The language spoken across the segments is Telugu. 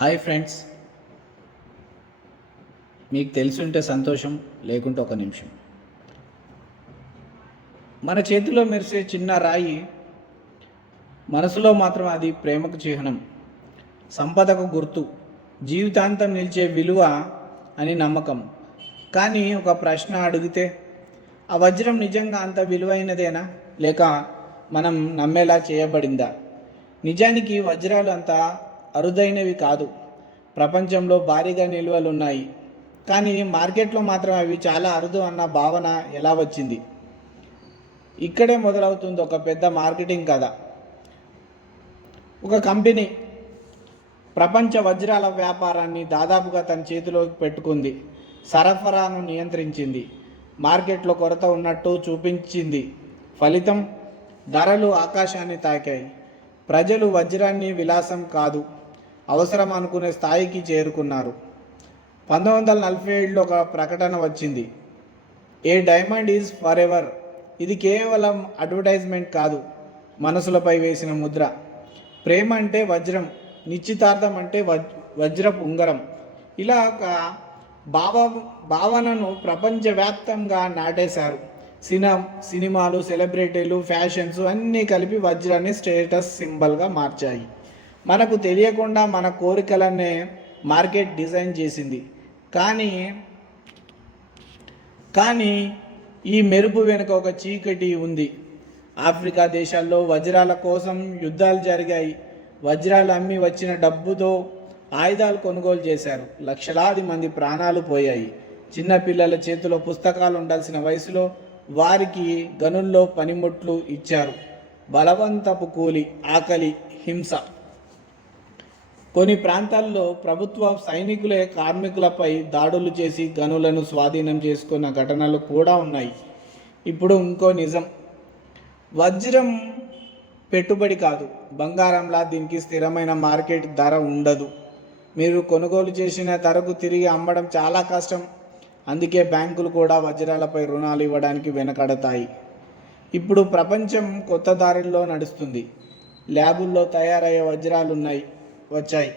హాయ్ ఫ్రెండ్స్, మీకు తెలుసుంటే సంతోషం, లేకుంటే ఒక నిమిషం. మన చేతిలో మెరిసే చిన్న రాయి మనసులో మాత్రం అది ప్రేమకు చిహ్నం, సంపదకు గుర్తు, జీవితాంతం నిలిచే విలువ అని నమ్మకం. కానీ ఒక ప్రశ్న అడిగితే, ఆ వజ్రం నిజంగా అంత విలువైనదేనా, లేక మనం నమ్మేలా చేయబడిందా? నిజానికి వజ్రాలు అంత అరుదైనవి కాదు. ప్రపంచంలో భారీగా నిల్వలు ఉన్నాయి, కానీ మార్కెట్లో మాత్రం అవి చాలా అరుదు అన్న భావన ఎలా వచ్చింది? ఇక్కడే మొదలవుతుంది ఒక పెద్ద మార్కెటింగ్ కథ. ఒక కంపెనీ ప్రపంచ వజ్రాల వ్యాపారాన్ని దాదాపుగా తన చేతిలోకి పెట్టుకుంది. సరఫరాను నియంత్రించింది, మార్కెట్లో కొరత ఉన్నట్టు చూపించింది. ఫలితం, ధరలు ఆకాశాన్ని తాకాయి. ప్రజలు వజ్రాన్ని విలాసం కాదు, అవసరం అనుకునే స్థాయికి చేరుకున్నారు. 1947లో ఒక ప్రకటన వచ్చింది, ఏ డైమండ్ ఈజ్ ఫర్ ఎవర్. ఇది కేవలం అడ్వర్టైజ్మెంట్ కాదు, మనసులపై వేసిన ముద్ర. ప్రేమ అంటే వజ్రం, నిశ్చితార్థం అంటే వజ్రపు ఉంగరం. ఇలా ఒక భావనను ప్రపంచవ్యాప్తంగా నాటేశారు. సినిమాలు, సెలబ్రిటీలు, ఫ్యాషన్స్ అన్నీ కలిపి వజ్రాన్ని స్టేటస్ సింబల్గా మార్చాయి. మనకు తెలియకుండా మన కోరికలనే మార్కెట్ డిజైన్ చేసింది. కానీ ఈ మెరుపు వెనుక ఒక చీకటి ఉంది. ఆఫ్రికా దేశాల్లో వజ్రాల కోసం యుద్ధాలు జరిగాయి. వజ్రాలు అమ్మి వచ్చిన డబ్బుతో ఆయుధాలు కొనుగోలు చేశారు. లక్షలాది మంది ప్రాణాలు పోయాయి. చిన్న పిల్లల చేతిలో పుస్తకాలు ఉండాల్సిన వయసులో వారికి గనుల్లో పనిముట్లు ఇచ్చారు. బలవంతపు కూలి, ఆకలి, హింస. కొన్ని ప్రాంతాల్లో ప్రభుత్వ సైనికులే కార్మికులపై దాడులు చేసి గనులను స్వాధీనం చేసుకున్న ఘటనలు కూడా ఉన్నాయి. ఇప్పుడు ఇంకో నిజం, వజ్రం పెట్టుబడి కాదు, బంగారంలా దీనికి స్థిరమైన మార్కెట్ ధర ఉండదు. మీరు కొనుగోలు చేసిన ధరకు తిరిగి అమ్మడం చాలా కష్టం. అందుకే బ్యాంకులు కూడా వజ్రాలపై రుణాలు ఇవ్వడానికి వెనకడతాయి. ఇప్పుడు ప్రపంచం కొత్త దారిలో నడుస్తుంది. ల్యాబుల్లో తయారయ్యే వజ్రాలు వచ్చాయి.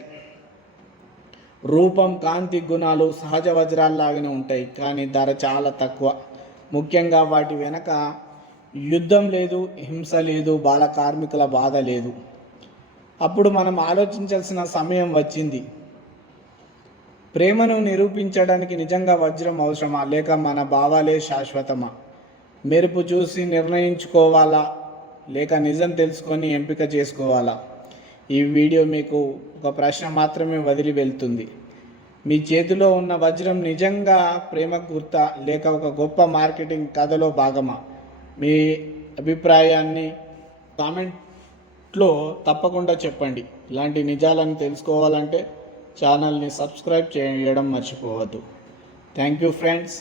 రూపం, కాంతి, గుణాలు సహజ వజ్రాల్లాగానే ఉంటాయి, కానీ ధర చాలా తక్కువ. ముఖ్యంగా వాటి వెనక యుద్ధం లేదు, హింస లేదు, బాల కార్మికుల బాధ లేదు. అప్పుడు మనం ఆలోచించాల్సిన సమయం వచ్చింది. ప్రేమను నిరూపించడానికి నిజంగా వజ్రం అవసరమా, లేక మన భావాలే శాశ్వతమా? మెరుపు చూసి నిర్ణయించుకోవాలా, లేక నిజం తెలుసుకొని ఎంపిక చేసుకోవాలా? ఈ వీడియో మీకు ఒక ప్రశ్న మాత్రమే వదిలి వెళ్తుంది. మీ చేతిలో ఉన్న వజ్రం నిజంగా ప్రేమ గుర్తా, లేక ఒక గొప్ప మార్కెటింగ్ కథలో భాగమా? మీ అభిప్రాయాన్ని కామెంట్లో తప్పకుండా చెప్పండి. ఇలాంటి నిజాలను తెలుసుకోవాలంటే ఛానల్ని సబ్స్క్రైబ్ చేయడం మర్చిపోవద్దు. Thank you friends.